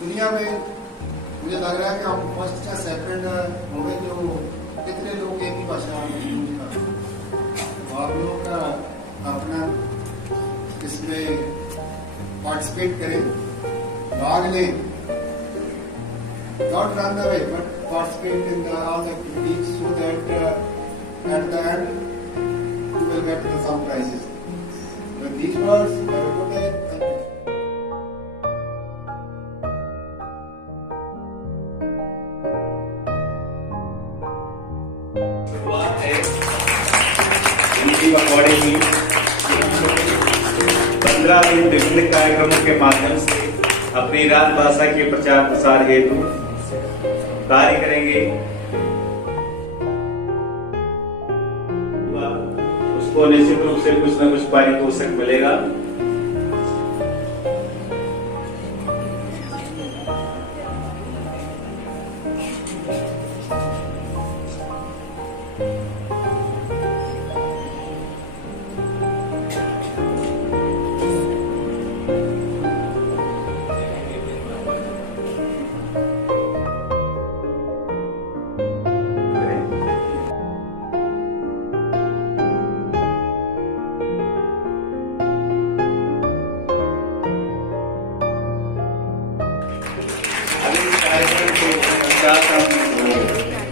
दुनिया में मुझे लग रहा है कि हम फर्स्ट या सेकंड होंगे जो कितने लोग एक ही भाषा यूज करते हैं। आप लोग का अपना इसमें पार्टिसिपेट करें, भाग लें, not run away but participate in all the activities so that at the end you will get some prizes. With these words, have a good day. Thank you. शुरुआत है हिंदी पखवाड़े की। 15 दिन विभिन्न कार्यक्रमों के माध्यम से अपनी राजभाषा के प्रचार प्रसार हेतु कार्य करेंगे। उसको निश्चित रूप से कुछ न कुछ पारितोषिक मिलेगा।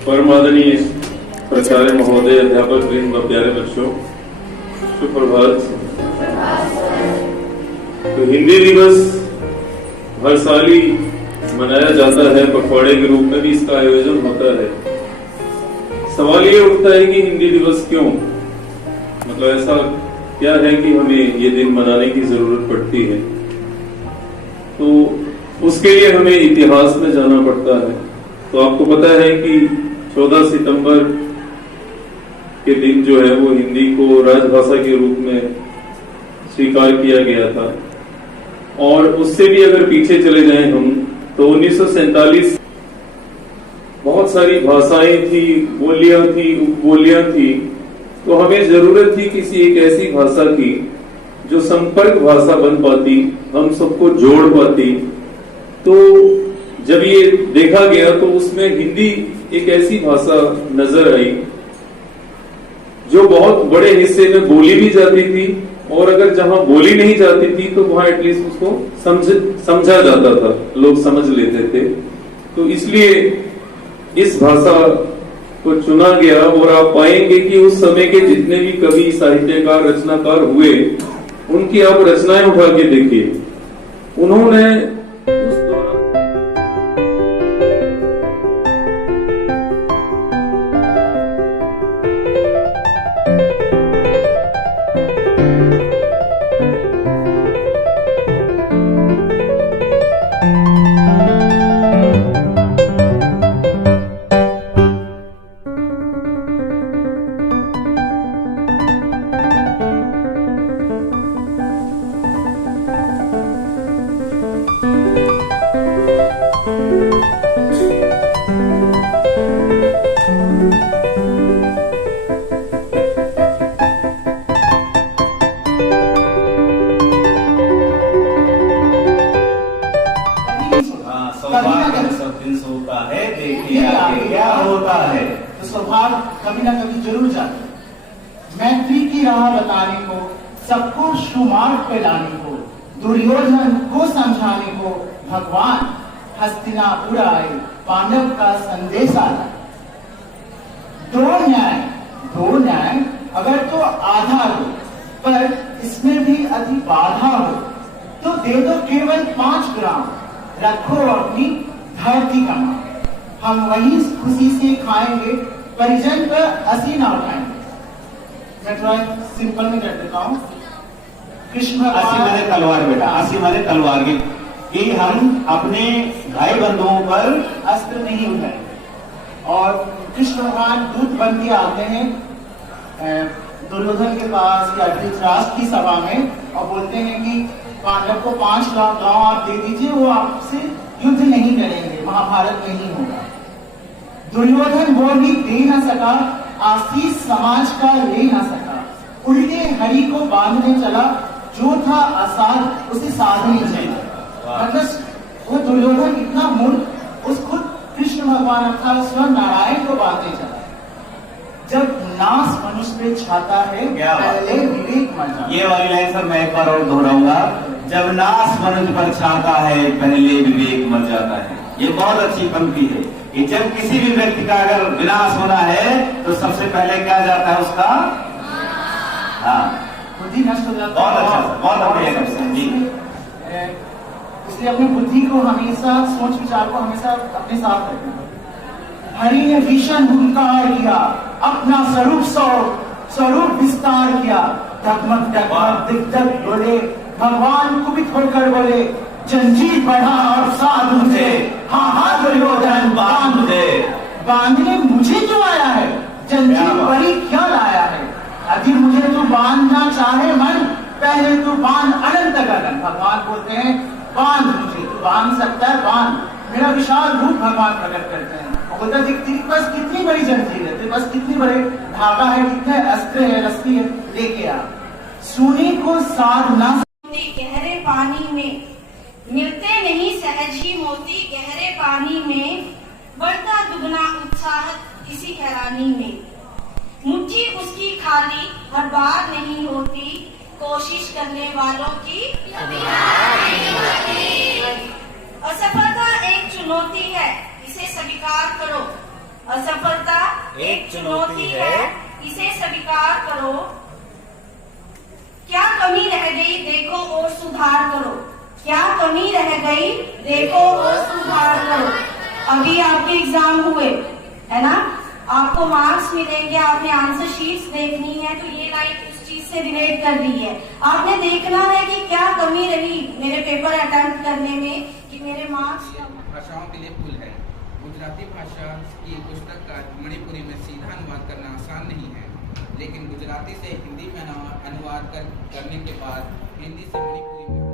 परमादरणीय प्राचार्य महोदय, अध्यापक वृंद व प्यारे बच्चों, सुप्रभात। तो हिंदी दिवस हर साल ही मनाया जाता है, पखवाड़े के रूप में भी इसका आयोजन होता है। सवाल ये उठता है कि हिंदी दिवस क्यों, मतलब ऐसा क्या है कि हमें ये दिन मनाने की जरूरत पड़ती है। तो उसके लिए हमें इतिहास में जाना पड़ता है। तो आपको पता है कि 14 सितंबर के दिन जो है वो हिंदी को राजभाषा के रूप में स्वीकार किया गया था। और उससे भी अगर पीछे चले जाएं हम, तो 1947 बहुत सारी भाषाएं थी, बोलियां थी, उपबोलियां थी। तो हमें जरूरत थी किसी एक ऐसी भाषा की जो संपर्क भाषा बन पाती, हम सबको जोड़ पाती। तो जब ये देखा गया तो उसमें हिंदी एक ऐसी भाषा नजर आई जो बहुत बड़े हिस्से में बोली भी जाती थी, और अगर जहां बोली नहीं जाती थी तो वहां एटलीस्ट उसको समझा जाता था, लोग समझ लेते थे। तो इसलिए इस भाषा को चुना गया। और आप पाएंगे कि उस समय के जितने भी कवि, साहित्यकार, रचनाकार हुए, उनकी आप रचनाएं उठा के देखिए, उन्होंने उस दौरान होता है, देखिए आगे क्या होता है। तो स्वभाव कभी ना कभी जरूर जाता है। मैत्री की राह बताने को, सबको सुमार्ग पे लाने को, दुर्योधन को समझाने को भगवान हस्तिनापुर आए, पांडव का संदेश आया। दो न्याय अगर तो आधा हो, पर इसमें भी अति बाधा हो, तो दे दो केवल 5 ग्राम, रखो अपनी धरती का नाम। हम वही खुशी से खाएंगे, परिजन पर हंसी ना उठाएंगे। मैं थोड़ा सिंपल में कर देता हूँ। कृष्ण अस्सी मारे तलवार बेटा, अस्सी मारे तलवार कि हम अपने भाई बंधुओं पर अस्त्र नहीं उठाएंगे। और कृष्ण भगवान दूत बन के आते हैं दुर्योधन के पास या धृतराष्ट्र की सभा में, और बोलते हैं कि पांडव को 5 लाख गांव आप दे दीजिए, वो आपसे युद्ध नहीं करेंगे, महाभारत नहीं होगा। दुर्योधन वो भी दे ना सका, आशीष समाज का ले ना सका, उल्टे हरि को बांधने चला, जो था असाध उसे साधने चला। मतलब वो दुर्योधन इतना मूर्ख, उस खुद कृष्ण भगवान अर्थात स्वयं नारायण को बांधे चला है। जब नाश मनुष्य पे छाता है क्या बात? पहले विवेक मर जाता है। ये वाली लाइन सर मैं एक बार और दोहराऊंगा, जब नाश मनुष्य पर छाता है पहले विवेक मर जाता है। ये बहुत अच्छी पंक्ति है कि जब किसी भी व्यक्ति का अगर विनाश होना है तो सबसे पहले क्या जाता है उसका, हाँ, बुद्धि नष्ट हो जाता बहुत है। अच्छा सर, बहुत बढ़िया सर जी। इसलिए अपनी बुद्धि को हमेशा, सोच विचार को हमेशा अपने साथ रखना। हरि ने भीषण हुंकार किया, अपना स्वरूप विस्तार किया, डगमग डगमग दिख दिख बोले, भगवान कुपित होकर बोले, जंजीर बढ़ा और साधु से, हाँ हाँ दुर्योधन बांध दे। बांधने मुझे क्यों आया है, जंजीर बड़ी क्या लाया है, अभी मुझे तू बांधना चाहे मन, पहले तू बांध अनंत गगन। भगवान बोलते हैं बांध मुझे, तू बांध सकता है बांध। मेरा विशाल रूप भगवान प्रकट करते हैं और बोलता है तेरे पास कितनी बड़ी जंजीर है, तेरे पास कितनी बड़े धागा है, कितने अस्त्र है, रस्सी है, लेके आ। सोने को साधना गहरे पानी में मिलते नहीं सहज ही मोती, गहरे पानी में बढ़ता दुगना उत्साह इसी हैरानी में। मुट्ठी उसकी खाली हर बार नहीं होती, कोशिश करने वालों की कभी हार नहीं होती। असफलता एक चुनौती है, इसे स्वीकार करो। असफलता एक चुनौती है, इसे स्वीकार करो। क्या कमी रह गई देखो और सुधार करो, क्या कमी रह गई देखो और सुधार करो। अभी आपके एग्जाम हुए है ना, आपको मार्क्स मिलेंगे, आपने आंसर शीट्स देखनी है, तो ये लाइन उस चीज से रिलेट कर रही है। आपने देखना है कि क्या कमी रही मेरे पेपर अटेम्प्ट करने में कि मेरे मार्क्स। भाषाओं के लिए पुल है। गुजराती भाषा की पुस्तक का मणिपुरी में सीधा अनुवाद करना आसान नहीं है, लेकिन गुजराती से हिंदी में अनुवाद करने के बाद हिंदी से मणिपुरी में